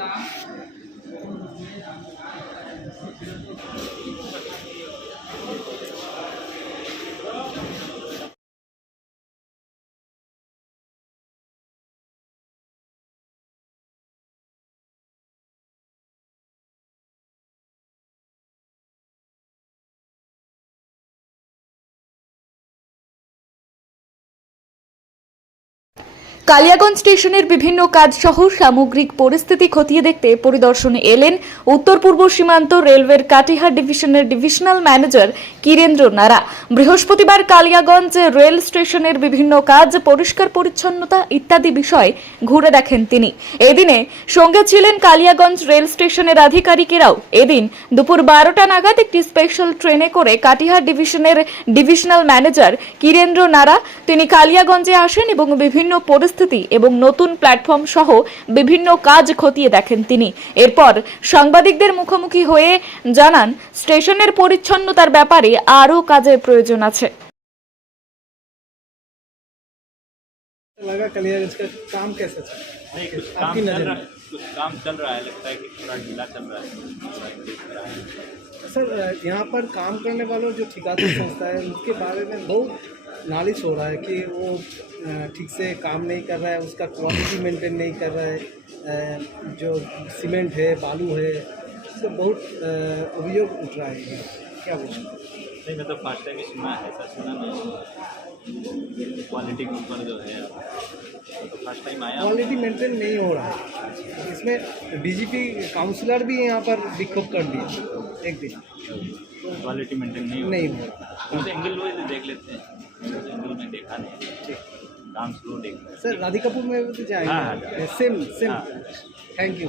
감사합니다. কালিয়াগঞ্জ স্টেশনের বিভিন্ন কাজ সহ সামগ্রিক পরিস্থিতি খতিয়ে দেখতে পরিদর্শনে এলেন উত্তর পূর্ব সীমান্ত রেলওয়ের কাটিহার ডিভিশনের ডিভিশনাল ম্যানেজার কিরেন্দ্র নারা। বৃহস্পতিবার কালিয়াগঞ্জ রেল স্টেশনের বিভিন্ন কাজ, পরিষ্কার পরিচ্ছন্নতা ইত্যাদি বিষয় ঘুরে দেখেন তিনি। এদিনে সঙ্গে ছিলেন কালিয়াগঞ্জ রেল স্টেশনের আধিকারিকেরাও। এদিন দুপুর বারোটা নাগাদ একটি স্পেশাল ট্রেনে করে কাটিহার ডিভিশনের ডিভিশনাল ম্যানেজার কিরেন্দ্র নারা, তিনি কালিয়াগঞ্জে আসেন এবং বিভিন্ন পরিস্থিতি এবং নতুন প্ল্যাটফর্ম সহ বিভিন্ন কাজ খতিয়ে দেখেন তিনি এরপর সাংবাদিকদের মুখোমুখি হয়ে জানান স্টেশনের পরিচ্ছন্নতার ব্যাপারে আরও কাজের প্রয়োজন আছে लगा कलियागंज का काम कैसे चल नहीं कुछ काम आपकी चल नज़र रहा में? है कुछ काम चल रहा है लगता है कि थोड़ा ढीला चल रहा है थोड़ा देख रहा है सर यहाँ पर काम करने वालों जो ठेकेदार संस्था है उनके बारे में बहुत नालिश हो रहा है कि वो ठीक से काम नहीं कर रहा है उसका क्वालिटी मेंटेन नहीं कर रहा है जो सीमेंट है बालू है इसका बहुत अभियोग उठ रहा है। क्या बोलूँ नहीं मैं तो फ़र्स्ट टाइम ही सुना है ऐसा सुना नहीं क्वालिटी के ऊपर जो है तो फ़र्स्ट टाइम आया। क्वालिटी मेंटेन नहीं हो रहा है। इसमें डीजीपी काउंसलर भी यहाँ पर विक्षोभ कर दिए एक दिन। क्वालिटी मेंटेन नहीं हो नहीं। हो रहा एंगल वाइज देख लेते हैं। एंगल में देखा नहीं ठीक। काम स्लो देख। सर राधिकापुर में भी तो जाएँगे। Same same. Thank you